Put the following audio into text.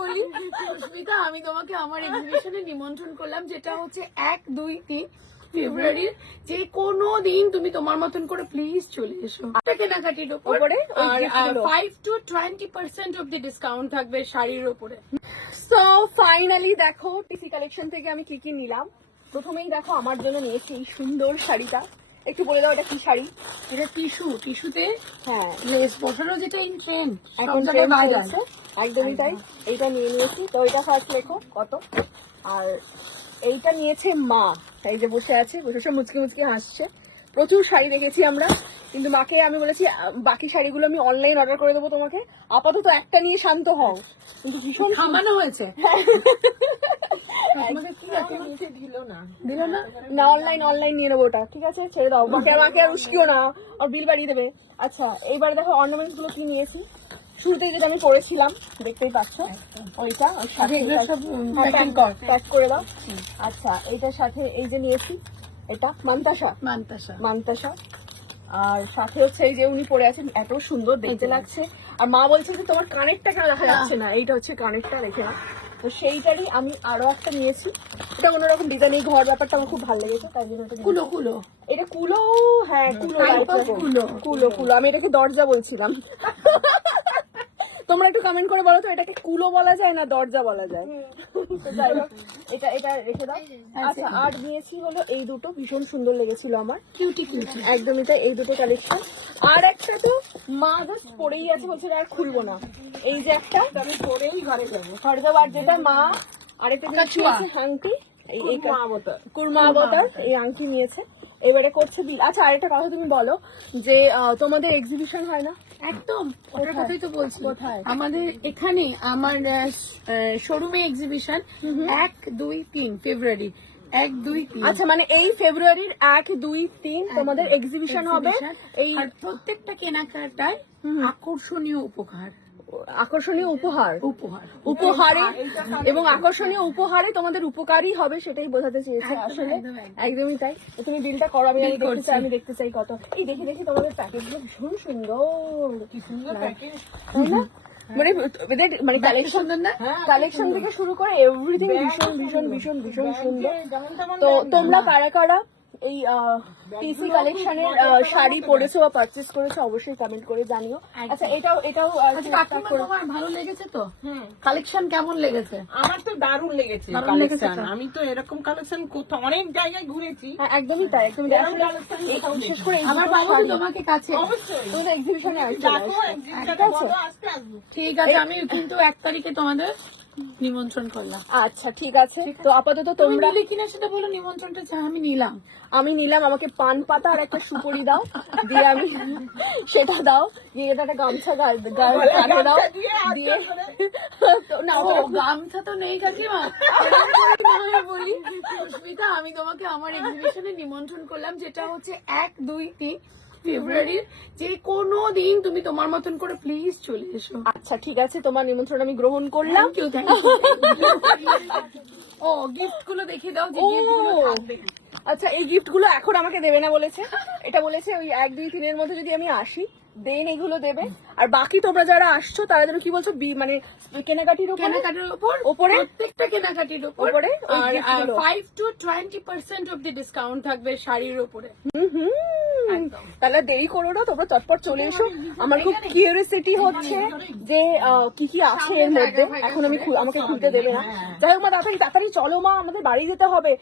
বলি সুস্মিতা, আমি তোমাকে আমার এক্সিবিশনে নিমন্ত্রণ করলাম, যেটা হচ্ছে 1, 2, 3 ফেব্রুয়ারির। যে কোনো দিন তুমি তোমার মতন করে প্লিজ চলে এসো। কেনাকাটির উপরে 5 to 20% অব্দি ডিসকাউন্ট থাকবে শাড়ির উপরে। সো ফাইনালি দেখো টিসি কালেকশন থেকে আমি কি কি নিলাম। প্রথমেই দেখো আমার জন্য নিয়েছি এই সুন্দর শাড়িটা। একটু বলে দাও এটা কি শাড়ি? এটা টিস্যুতে হ্যাঁ লেস বসানো, যেটা ইন ট্রেন্ড এখন trend চলছে। একদমই তাই। এইটা নিয়ে নিয়েছি। তো এটা ফার্স্ট লেখো কত। আর এইটা নিয়েছে মা, এই যে বসে আছে, বসে সব মুচকি মুচকি হাসছে। প্রচুর শাড়ি দেখেছি আমরা, কিন্তু মাকে আমি বলেছি বাকি শাড়িগুলো আমি অনলাইন অর্ডার করে দেবো তোমাকে, আপাতত একটা নিয়ে শান্ত হও। কিন্তু ভীষণ থামানো হয়েছে। দিল না না, অনলাইন নিয়ে নেবো ওটা। ঠিক আছে, ছেড়ে দাও, মাকে আর উস্কিও না, আর বিল বাড়িয়ে দেবে। আচ্ছা, এইবার দেখো অর্নামেন্টস গুলো কি নিয়েছি। শুরুতে যেটা আমি পরেছিলাম দেখতেই পাচ্ছ, ওইটা প্যাক করে দাও। আচ্ছা, এইটার সাথে এই যে নিয়েছি, এটা মান্তাসা। আর সাথে হচ্ছে এই যে উনি পরে আছেন, এত সুন্দর দেখতে লাগছে। আর মা বলছে যে তোমার কানেরটা কেন দেখা যাচ্ছে না, এইটা হচ্ছে কানেরটা, দেখে না। তো সেইটারই আমি আরো একটা নিয়েছি, এটা অন্যরকম ডিজাইন। এই ঘর ব্যাপারটা আমার খুব ভালো লেগেছে, তাই জন্য কুলো এটা কুলো। হ্যাঁ, কুলো। আমি এটাকে দরজা বলছিলাম। তোমরা একটু কমেন্ট করে বলো তো, এটাকে কুলো বলা যায় না দরজা বলা যায়? যাই হোক, এটা রেখে দাও। আচ্ছা, আর নিয়েছি হলো এই দুটো, ভীষণ সুন্দর লেগেছিল আমার, কিউটি। একদমই তাই। এই দুটো কালেকশন। আর একটা তো মা জাস্ট পরেই আছে, বলছে আর খুলবো না। এই যে একটা আমি পরেই ঘরে যাবো। আর যেটা মা আরেকটা নিয়েছে আংটি, এই কুরমা অবতার, এই আংটি নিয়েছে। এবারে করছে বিল। আচ্ছা, আরেকটা কথা তুমি বলো, যে তোমাদের এক্সিবিশন হয় না? একদম, ওটার কথাই তো বলছি। কোথায়? আমাদের এখানে, আমার শোরুমে এক্সিবিশন 1, 2, 3 ফেব্রুয়ারি। 1, 2, 3। আচ্ছা, মানে এই ফেব্রুয়ারির 1, 2, 3 তোমাদের এক্সিবিশন হবে। এই আর প্রত্যেকটা কেনাকাটায় আকর্ষণীয় উপহারে এবং আকর্ষণীয় উপহারে তোমাদের উপকারী হবে, সেটাই বোঝাতে চেয়েছে আসলে। একদমই তাই। তুমি বিলটা করো, আমি দেখতে চাই কত। এই দেখি তোমাদের প্যাকেজ গুলো ভীষণ সুন্দর, কি সুন্দর প্যাকেজ, তাই না? মানে কালেকশন থেকে শুরু করে এভরিথিং ভীষণ সুন্দর। তো তোমরা কারা এই টিসি কালেকশনের শাড়ি পরেছো বা পারচেজ করেছো অবশ্যই কমেন্ট করে জানিও। আচ্ছা, এটাও তোমার ভালো লেগেছে তো? কালেকশন কেমন লেগেছে? আমার তো দারুণ লেগেছে কালেকশন। আমি তো এরকম কালেকশন কোথাও অনেক জায়গায় ঘুরেছি। একদমই তাই, একদমই। বিশেষ করে আমার বাবু তোমাকে কাছে, তোমাদের এক্সিবিশনে ঠিক আছে। আমি কিন্তু 1 তারিখে তোমাদের নিমন্ত্রণ করলাম। আচ্ছা, ঠিক আছে। তো আপাতত তোমরা নিলে কিনা সেটা বলো। নিমন্ত্রণটা আমি নিলাম। আমাকে পান পাতা আর একটা সুপারি দাও, দিয়ে আমি সেটা দাও, দিয়ে একটা গামছা গায়ে দাও, দিয়ে না, গামছা তো নেই কাকিমা। বলি সুস্মিতা, আমি তোমাকে আমার এক্সিবিশনে নিমন্ত্রণ করলাম, যেটা হচ্ছে 1, 2, 3 ফেব্রুয়ারির। যে কোনো দিন তুমি তোমার মতন করে প্লিজ চলে এসো। আচ্ছা, ঠিক আছে, তোমার নিমন্ত্রণ আমি গ্রহণ করলাম। ও, গিফট গুলো দেখে দাও। আচ্ছা, এই গিফট গুলো এখন আমাকে দেবে না বলেছে। এটা বলেছে ওই 1, 2, 3 এর মধ্যে যদি আমি আসি দেন এগুলো দেবে। আর বাকি তোমরা যারা আসছো তারা যেন কি বলছো, মানে কেনাকাটির উপরে প্রত্যেকটা কেনাকাটির উপরে 5 to 20% অব্দি ডিসকাউন্ট থাকবে শাড়ির উপরে। তাহলে দেরি করো না, তোমরা চটপট চলে এসো। আমার খুব কিউরিওসিটি হচ্ছে যে কি আছে এর মধ্যে। এখন আমাকে খুলতে দেবে না। যাই হোক মা, তাড়াতাড়ি চলো মা, আমাদের বাড়ি যেতে হবে।